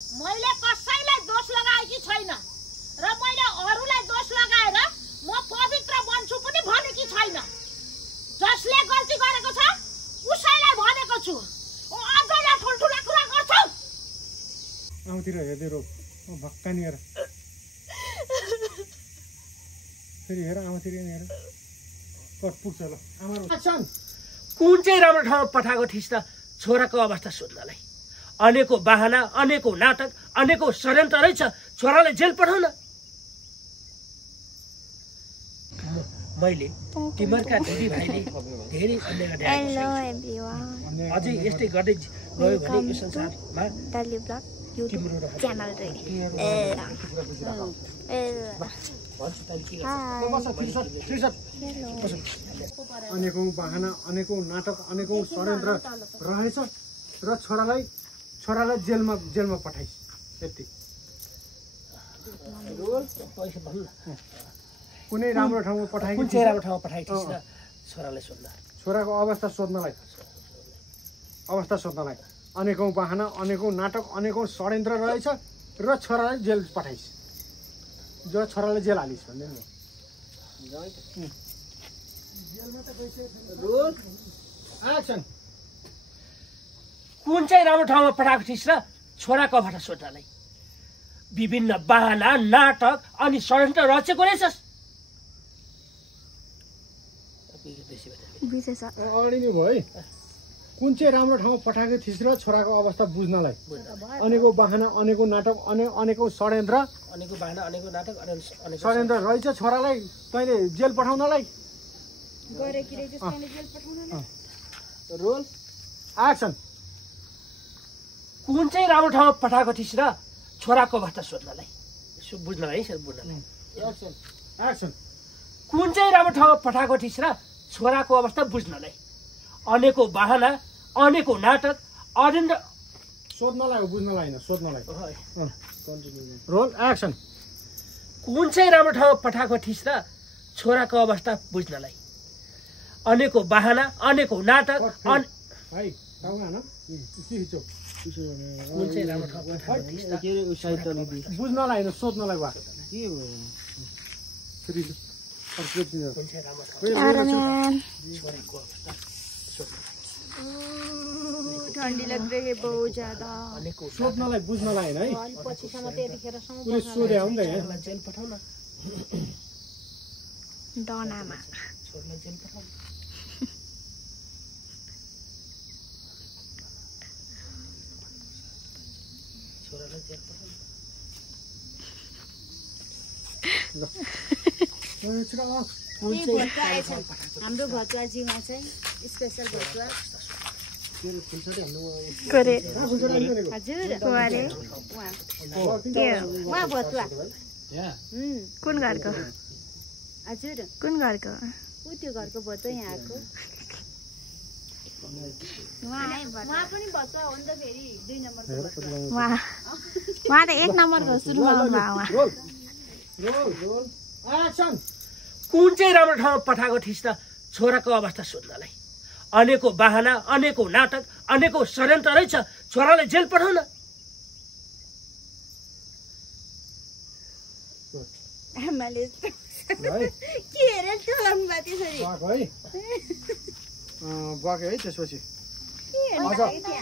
मैले कसैलाई दोष लगाएकी छैन र मैले अरूलाई दोष लगाएर म पवित्र बन्छु पनि भनेकी छैन। जसले गल्ती गरेको छ उसैलाई भनेको छु। अझ यहाँ ठुल्ठुला कुरा गर्छौ। आउँतिर हेर्दै रो भक्कानी हेर फेरि हेर आउँतिर हेर कट पुग्छ ल आमा कुन चाहिँ राम्रो ठाउँमा पठाएको थिइस् त छोराको अवस्था सोध्नलाई? अनेकौं बहाना, अनेकौं नाटक, अनेकौं षड्यन्त्र रहेछ। छोरालाई जेल पठाउन। मैले तिमीहरूका दिदीभाइले धेरै अन्याय गरेको अझै यस्तै गर्दै गयो भने यो संसारमा तिम्रो च्यानल अनेकौं बहाना, अनेकौं नाटक, अनेकौं षड्यन्त्र रहेछ र छोरालाई जेलमा पठाइस्। यति कुनै राम्रो ठाउँमा पठाएको? कुन चाहिँ राम्रो ठाउँमा पठाएको थिइस् र छोरालाई सोध्न? छोराको अवस्था सोध्नलाई अनेकौं बहाना, अनेकौं नाटक, अनेकौं षड्यन्त्र रहेछ र छोरालाई जेल पठाइस्। जो छोरालाई जेल हालिस् भन्ने नि। एक्सन। कुन चाहिँ राम्रो ठाउँमा पठाएको थिइस् र छोराको अवस्था सोध्नलाई? विभिन्न बहाना, नाटक अनि षड्यन्त्र रचेको रहेछस्। अगाडि नै भयो है। कुन चाहिँ राम्रो ठाउँमा पठाएको थिइस् र छोराको अवस्था बुझ्नलाई? अनेकौं बहाना, अनेकौं नाटक, अनेकौं षड्यन्त्र रहेछ छोरालाई तैँले जेल पठाउनलाई। Role action. कुन चाहिँ राम्रो ठाउँमा पठाएको थिइस् र छोराको अवस्था सोध्नलाई? बुझ्नलाई बुझ्नलाई। एक्सन। कुन चाहिँ राम्रो ठाउँमा पठाएको थिइस् र छोराको अवस्था बुझ्नलाई? अनेकौं बहाना, अनेकौं नाटक, सोध्नलाई हो, बुझ्नलाई होइन, सोध्नलाई। Role action. कुन चाहिँ राम्रो ठाउँमा पठाएको थिइस् र छोराको अवस्था बुझ्नलाई? अनेकौं बहाना, अनेकौं नाटक कुन चाहिँ राम्रो ठाउँमा पठाएको थिइस् र बुझ्नलाई होइन, सोध्नलाई वा ठंडी लग रही है बहुत ज्यादा। सोध्नलाई बुझ्नलाई होइन है। उसले सोध्या हो नि त यहाँ। जेल पठाउन। डनामा छोरालाई जेल पठाउन। छोरालाई जेल पठाउन। हाम्रो भतुवाजीमा चाहिँ स्पेसल भतुवा उहाँ भतुवा कुन घरको? हजुर कुन घरको? ऊ त्यो घरको भतुवा यहाँको उहाँ पनि भतुवा हो नि त। फेरि 2 नम्बरको उहाँ त 1 नम्बरको सुरुमा आउनुभयो। कुन चाहिँ राम्रो ठाउँमा पठाएको थिइस् त छोराको अवस्था सोध्नलाई? अनेकौं बहाना, अनेकौं नाटक, अनेकौं षड्यन्त्र रहेछ। छोरालाई जेल पठाउन। आमाले के हेरेर चलाउनु भएको त्यसरी बग्यो है। त्यसपछि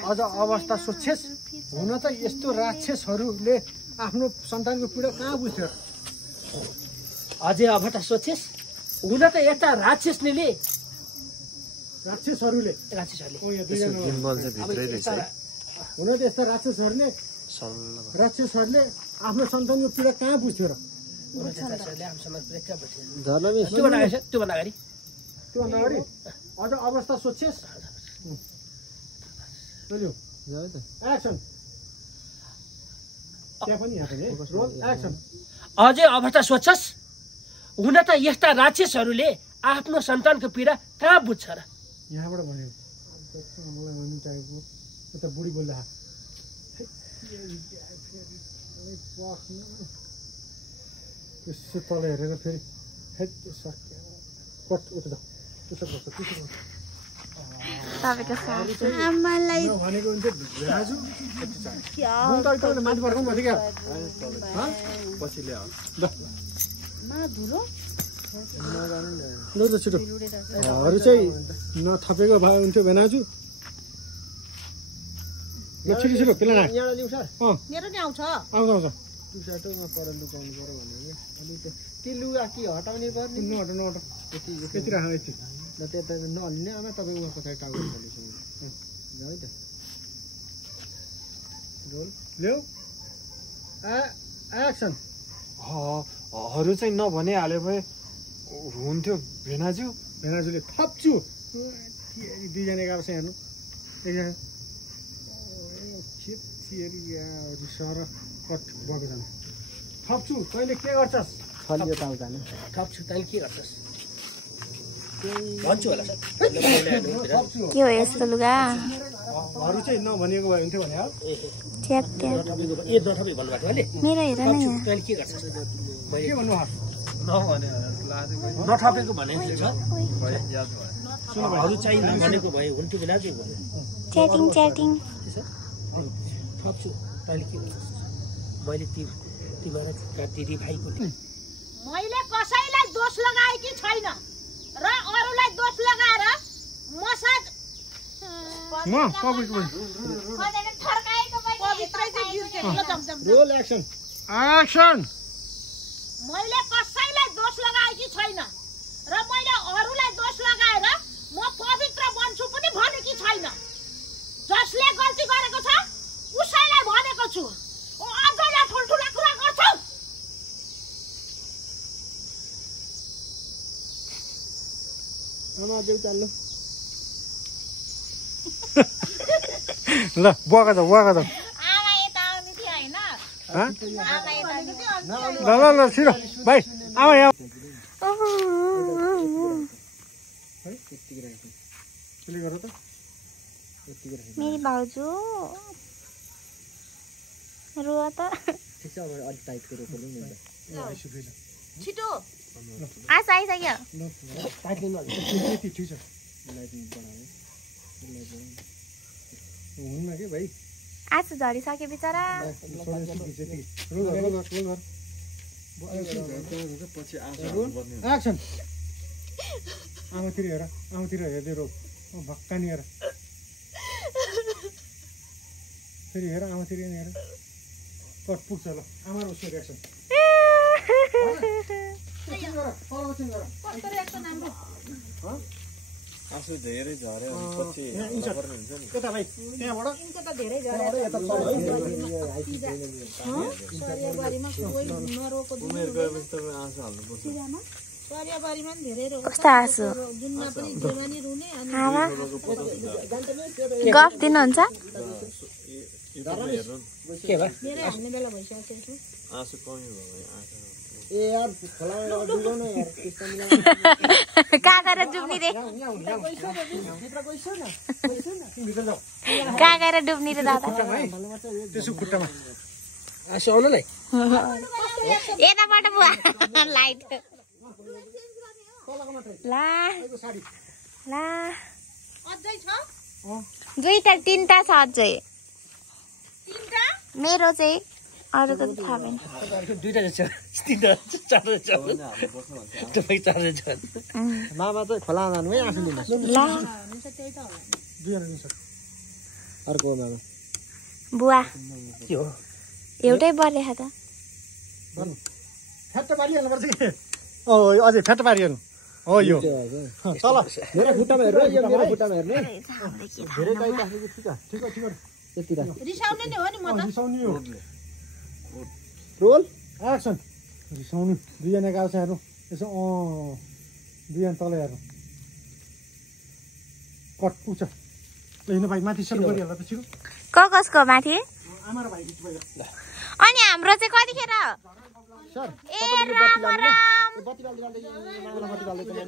अझ अवस्था सोच्छेस्। हुन त यस्तो राक्षसहरूले आफ्नो सन्तानको पीडा कहाँ बुझ्थ्यो? अझै अवस्था सोच्छेस्। हुन त यता राक्षसहरूले हुन त यस्ता राक्षसहरूले आफ्नो सन्तानको पीडा कहाँ बुझ्थ्यो र? त्योभन्दा अगाडि अझ अवस्था सोच्छेस्। एक्सन। त्यहाँ पनि यहाँ पनि रोल एक्सन। अझै अवस्था सोच्छस्। हुन त यस्ता राक्षसहरूले आफ्नो सन्तानको पीडा कहाँ बुझ्छ र? यहाँबाट भन्यो मलाई भन्नु चाहेको उता बुढी बोल्दा यसो तल हेरेर फेरि कट उता तपाईँको सासू आमालाई भनेको हुन्थ्यो भेनाजु यति चाहियो म त अहिले माथि पर्खाउनु भन्थ्यो क्या पछि ल्याऊ ल ल त छिटो अरू चाहिँ नथपेको भए हुन्थ्यो भेनाजु ल छिटो छिटो पेला मेरो नि आउँछ आउँछ टुसाटोमा पर लुकाउनु पर्यो भने अलिक त्यो लुगा के हटाउने पर्ने नहट यति राख यति ल त्यता नहल्ने आमा तपाईँ उहाँ पछाडि टाउको खोलिसक्नु है त रोल ल्याऊ एक्सन हरू चाहिँ नभने हाल्यो भए हुन्थ्यो भेनाजुले थप्छु दुईजना गाह्रो छ हेर्नु एकजना सर कट भएको छन् थप्छु तैँले के गर्छस् छलियो टाउकाले थप्छु तैँले के गर्छस् भन्छु होला सर थप्छु के हो यस्तो लुगा हरू चाहिँ नभनेको भए हुन्थ्यो भने च्यात्या ए नथपे भन्नुभएको अहिले मेरो हेर न यहाँ तैँले के गर्छस् के भन्नु नभने नथपेको भने अरू चाहिँ नभनेको भए हुन्थ्यो भेनाजु च्याटिङ थप्छु तैँले के गर्छस् मैले तिमीहरूका दिदी भाइको मैले कसैलाई दोष लगाएकी छैन र अरूलाई दोष लगाएर मसाज रोल एक्सन मैले कसैलाई दोष लगाएकी छैन र मैले अरूलाई दोष लगाएर म पवित्र बन्छु पनि भनेकी छैन जसले गल्ती गरेको छ उसैलाई भनेको छु अझै ठुल्ठुला कुरा गर्छौ आमा देउ चाल्नु ल बुवाका त आमा यता आउनु थियो होइन आमा यता आउनु ल छिटो भाइ आमा यहाँ मेरी भाउजू रुवा त ठिक छ अब अलिक टाइटको रोकौँ नि छिटो आइसक्यो ठिक छ हुन्न कि भाइ आँसु झरिसक्यो बिचरा पछि एक्सन आमातिर हेर्दै रोक भक्का नि हेर फेरि हेर आमातिर नि हेर कट पुग्छ ल आमा र उसको रिएक्सन आँसु धेरै झऱ्यो पछि यता भाइ त्यहाँबाट उमेर गएपछि तपाईँ आँसु हाल्नुपर्छ कस्तो आँसु आमा गफ दिनुहुन्छ के भयो आँसु कमी भयो आँसु ए यार खोलामा डुबाउन यार कहाँ गएर डुब्ने रे कहाँ गएर डुब्ने रे दादा त्यसो खुट्टामा आँसु आउनुलाई यताबाट बुवा लाइट ला ला अझै छ दुईटा तिनटा छ अझै तिनटा मेरो चाहिँ अरू त थाहा भएन दुईटा छ तिनटा चारवटा छ तपाईँ चारवटा छ मामा चाहिँ खोला जानु है आँसु लिनु ला अर्को मामा बुवा के हो एउटै बलेखा त फ्याट्ट पारिहाल्नु पर्छ कि अझै फ्याट्ट पारिहाल्नु हो यो चल मेरो खुट्टामा हेर्नु यो मेरो खुट्टामा हेर्नु धेरै टाइट आएको कि ठिक यति राख रिसाउने नै हो नि म त रिसाउने हो रोल एक्सन रिसाउनु दुईजना गाउँछ हेर्नु यसो दुईजना तल हेर्नु कट पुग्छ ल हिँड्नु भाइ माथि सेल गरिहाल्नु त छिटो कसको माथि आमा र भाइ अनि हाम्रो चाहिँ कतिखेर सर ए राम राम बत्ती बाल्दै